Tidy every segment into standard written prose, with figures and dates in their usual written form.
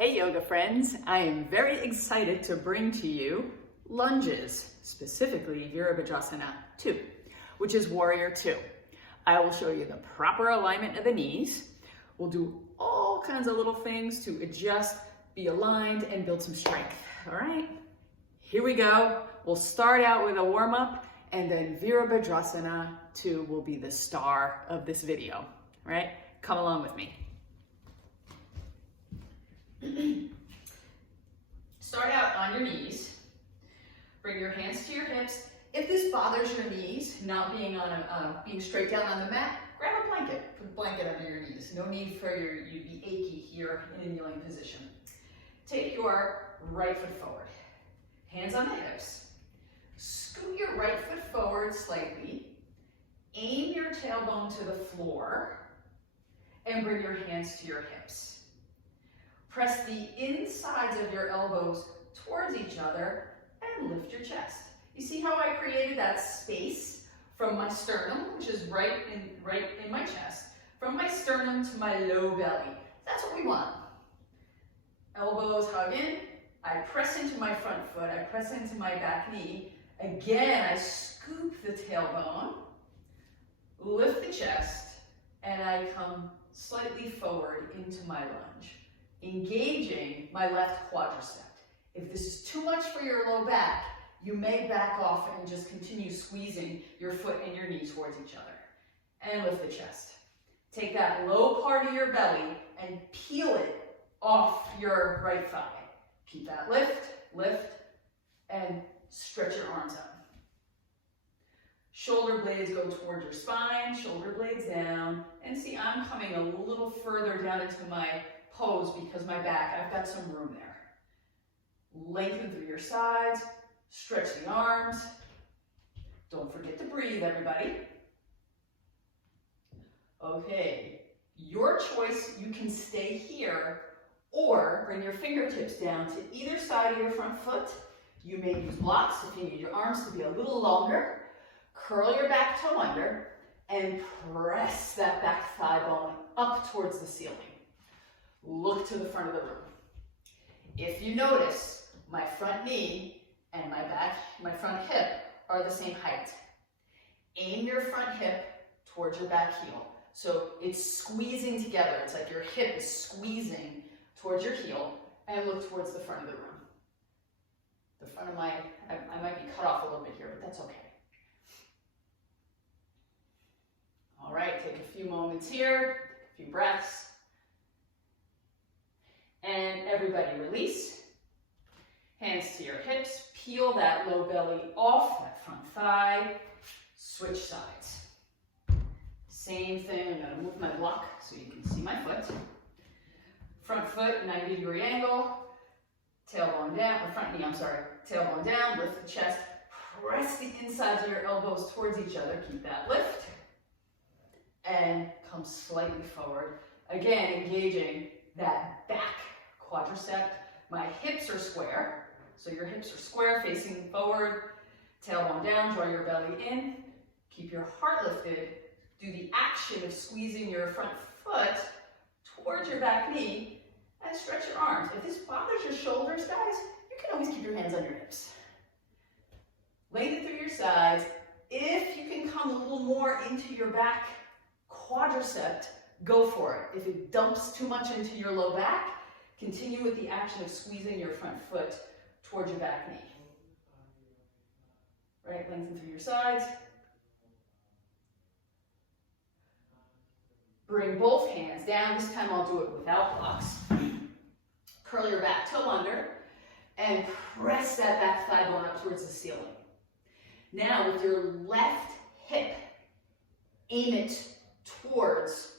Hey yoga friends, I am very excited to bring to you lunges, specifically Virabhadrasana II, which is Warrior II. I will show you the proper alignment of the knees. We'll do all kinds of little things to adjust, be aligned, and build some strength. All right, here we go. We'll start out with a warm-up, and then Virabhadrasana II will be the star of this video. All right, come along with me. Start out on your knees. Bring your hands to your hips. If this bothers your knees, not being being straight down on the mat, grab a blanket. Put a blanket under your knees. No need for you to be achy here in a kneeling position. Take your right foot forward. Hands on the hips. Scoot your right foot forward slightly. Aim your tailbone to the floor and bring your hands to your hips. Press the insides of your elbows towards each other and lift your chest. You see how I created that space from my sternum, which is right in my chest, from my sternum to my low belly. That's what we want. Elbows hug in. I press into my front foot. I press into my back knee. Again, I scoop the tailbone, lift the chest, and I come slightly forward into my lunge, engaging my left quadricep. If this is too much for your low back, you may back off and just continue squeezing your foot and your knee towards each other. And lift the chest. Take that low part of your belly and peel it off your right thigh. Keep that lift, and stretch your arms up. Shoulder blades go toward your spine, shoulder blades down, and see I'm coming a little further down into my pose because my back, I've got some room there. Lengthen through your sides, stretch the arms. Don't forget to breathe, everybody. Okay, your choice, you can stay here or bring your fingertips down to either side of your front foot. You may use blocks if you need your arms to be a little longer. Curl your back toe under and press that back thigh bone up towards the ceiling. Look to the front of the room. If you notice, my front knee and my front hip are the same height. Aim your front hip towards your back heel. So it's squeezing together. It's like your hip is squeezing towards your heel, and look towards the front of the room. The front of I might be cut off a little bit here, but that's okay. All right, take a few moments here, a few breaths. And everybody release. Hands to your hips. Peel that low belly off, that front thigh. Switch sides. Same thing, I'm gonna move my block so you can see my foot. Front foot, 90-degree angle. Tailbone down, or front knee, I'm sorry. Tailbone down, lift the chest. Press the insides of your elbows towards each other. Keep that lift. And come slightly forward. Again, engaging that back quadricep. My hips are square, so your hips are square, facing forward. Tailbone down, draw your belly in. Keep your heart lifted. Do the action of squeezing your front foot towards your back knee and stretch your arms. If this bothers your shoulders, guys, you can always keep your hands on your hips. Lengthen through your sides. If you can come a little more into your back quadricep, go for it. If it dumps too much into your low back, continue with the action of squeezing your front foot towards your back knee. Right, lengthen through your sides. Bring both hands down. This time I'll do it without blocks. Curl your back toe under and press that back thigh bone up towards the ceiling. Now with your left hip, aim it towards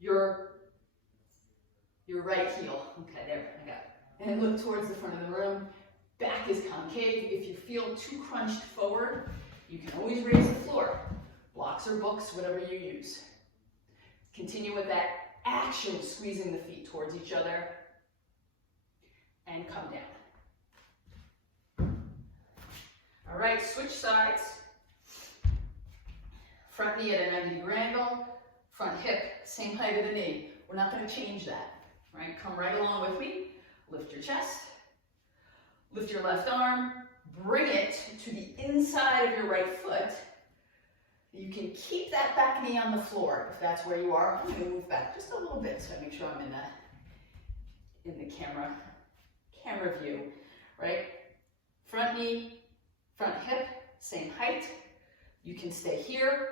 your right heel. Okay, there, I got it. And look towards the front of the room. Back is concave. If you feel too crunched forward, you can always raise the floor. Blocks or books, whatever you use. Continue with that action of squeezing the feet towards each other and come down. All right, switch sides. Front knee at a 90-degree angle. Front hip, same height of the knee. We're not going to change that, right? Come right along with me. Lift your chest. Lift your left arm. Bring it to the inside of your right foot. You can keep that back knee on the floor if that's where you are. I'm going to move back just a little bit so I make sure I'm in the camera view, right? Front knee, front hip, same height. You can stay here.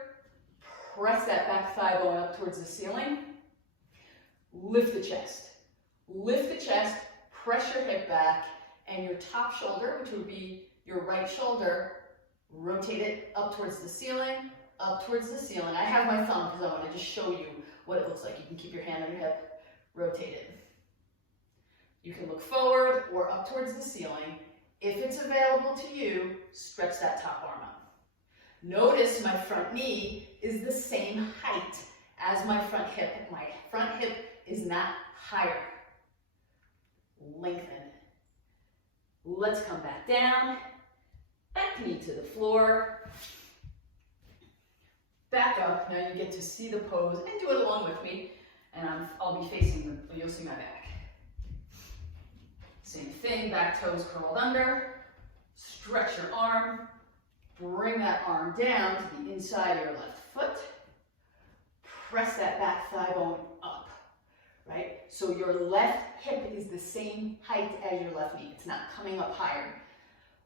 Press that back thigh bone up towards the ceiling. Lift the chest. Lift the chest, press your hip back, and your top shoulder, which would be your right shoulder, rotate it up towards the ceiling, up towards the ceiling. I have my thumb because I want to just show you what it looks like. You can keep your hand on your hip, rotate it. You can look forward or up towards the ceiling. If it's available to you, stretch that top arm up. Notice my front knee is the same height as my front hip. My front hip is not higher. Lengthen. Let's come back down. Back knee to the floor. Back up. Now you get to see the pose and do it along with me. And I'll be facing, you'll see my back. Same thing, back toes curled under. Stretch your arm. Bring that arm down to the inside of your left foot. Press that back thigh bone up, right? So your left hip is the same height as your left knee. It's not coming up higher.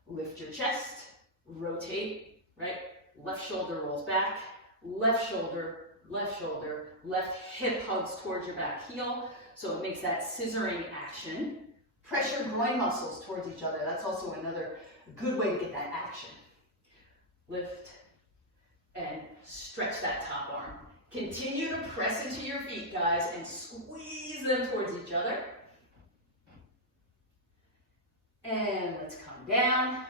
Lift your chest, rotate, right? Left shoulder rolls back, left shoulder, left hip hugs towards your back heel. So it makes that scissoring action. Press your groin muscles towards each other. That's also another good way to get that action. Lift and stretch that top arm. Continue to press into your feet, guys, and squeeze them towards each other. And let's come down.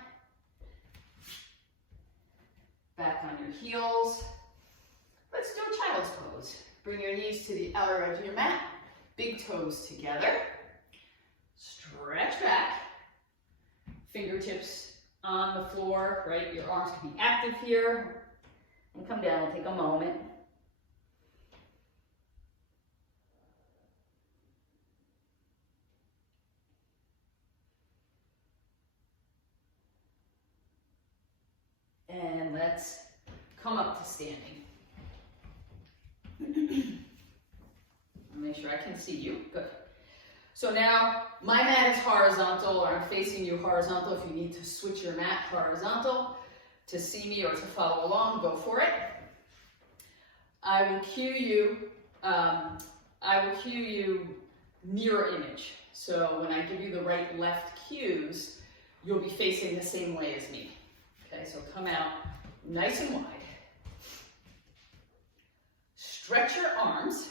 Back on your heels. Let's do a child's pose. Bring your knees to the outer edge of your mat. Big toes together. Stretch back. Fingertips on the floor, right? Your arms can be active here. And come down and take a moment. And let's come up to standing. Make sure I can see you. Good. So now my mat is horizontal, or I'm facing you horizontal. If you need to switch your mat horizontal to see me or to follow along, go for it. I will cue you mirror image. So when I give you the right left cues, you'll be facing the same way as me. Okay, so come out nice and wide. Stretch your arms,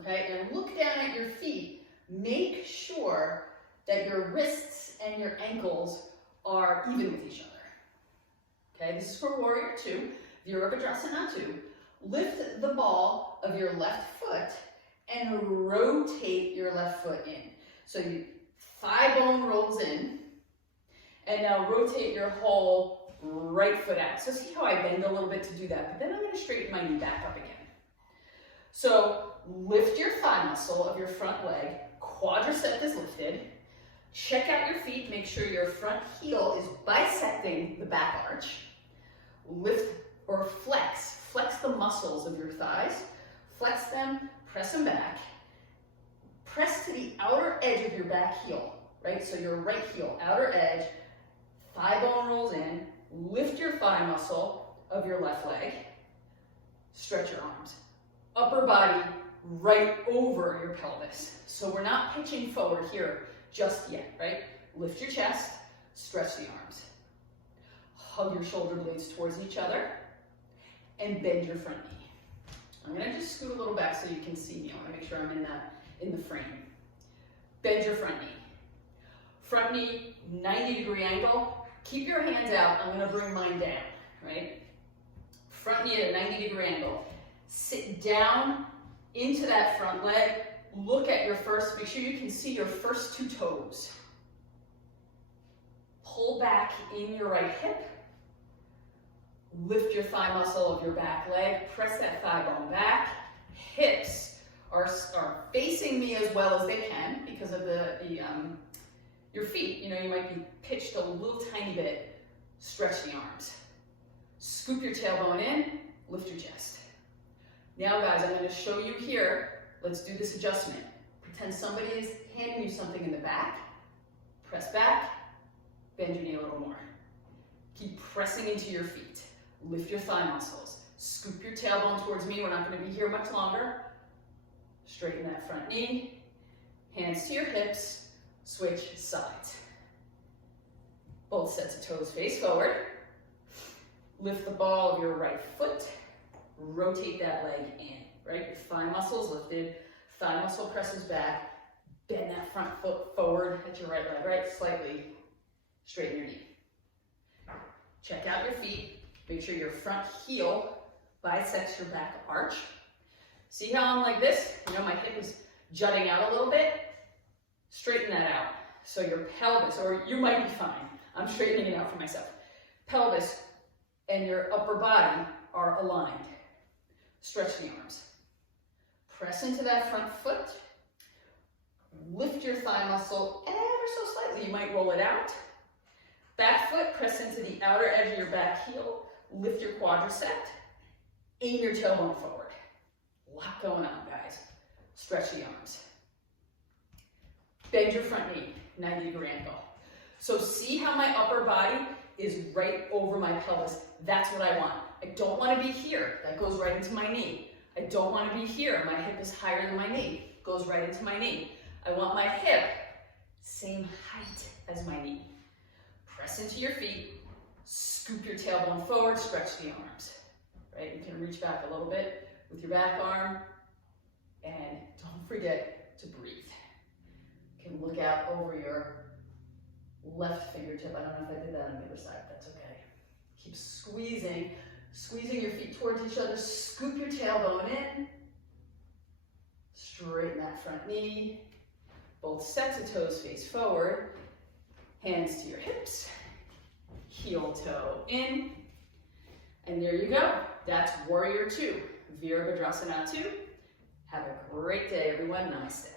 okay, and look down at your feet. Make sure that your wrists and your ankles are even with each other. Okay, this is for Warrior 2, Virabhadrasana II. Lift the ball of your left foot and rotate your left foot in. So your thigh bone rolls in, and now rotate your whole right foot out. So see how I bend a little bit to do that, but then I'm going to straighten my knee back up again. So lift your thigh muscle of your front leg, quadricep is lifted. Check out your feet, make sure your front heel is bisecting the back arch. Lift or flex the muscles of your thighs. Flex them, press them back. Press to the outer edge of your back heel, right? So your right heel, outer edge, thigh bone rolls in. Lift your thigh muscle of your left leg. Stretch your arms. Upper body right over your pelvis. So we're not pitching forward here just yet, right? Lift your chest, stretch the arms. Hug your shoulder blades towards each other and bend your front knee. I'm gonna just scoot a little back so you can see me. I wanna make sure I'm in the frame. Bend your front knee. Front knee, 90-degree angle. Keep your hands out. I'm gonna bring mine down, right? Front knee at a 90-degree angle. Sit down into that front leg. Look at your first, make sure you can see your first two toes. Pull back in your right hip. Lift your thigh muscle of your back leg. Press that thigh bone back. Hips are facing me as well as they can because of the Your feet, you might be pitched a little tiny bit. Stretch the arms. Scoop your tailbone in, lift your chest. Now guys, I'm going to show you here. Let's do this adjustment. Pretend somebody is handing you something in the back. Press back, bend your knee a little more. Keep pressing into your feet. Lift your thigh muscles. Scoop your tailbone towards me. We're not going to be here much longer. Straighten that front knee. Hands to your hips. Switch sides. Both sets of toes face forward. Lift the ball of your right foot. Rotate that leg in, right? Your thigh muscles lifted. Thigh muscle presses back. Bend that front foot forward at your right leg, right? Slightly straighten your knee. Check out your feet. Make sure your front heel bisects your back arch. See how I'm like this? My hip is jutting out a little bit. Straighten that out. So your pelvis, or you might be fine. I'm straightening it out for myself. Pelvis and your upper body are aligned. Stretch the arms. Press into that front foot. Lift your thigh muscle ever so slightly. You might roll it out. Back foot, press into the outer edge of your back heel. Lift your quadricep. Aim your tailbone forward. A lot going on, guys. Stretch the arms. Bend your front knee, 90-degree angle. So see how my upper body is right over my pelvis. That's what I want. I don't want to be here. That goes right into my knee. I don't want to be here. My hip is higher than my knee. Goes right into my knee. I want my hip same height as my knee. Press into your feet. Scoop your tailbone forward. Stretch the arms. Right? You can reach back a little bit with your back arm. And don't forget to breathe. You can look out over your left fingertip. I don't know if I did that on the other side. That's okay. Keep squeezing your feet towards each other. Scoop your tailbone in. Straighten that front knee. Both sets of toes face forward. Hands to your hips. Heel toe in. And there you go. That's Warrior 2. Virabhadrasana II. Have a great day, everyone. Namaste.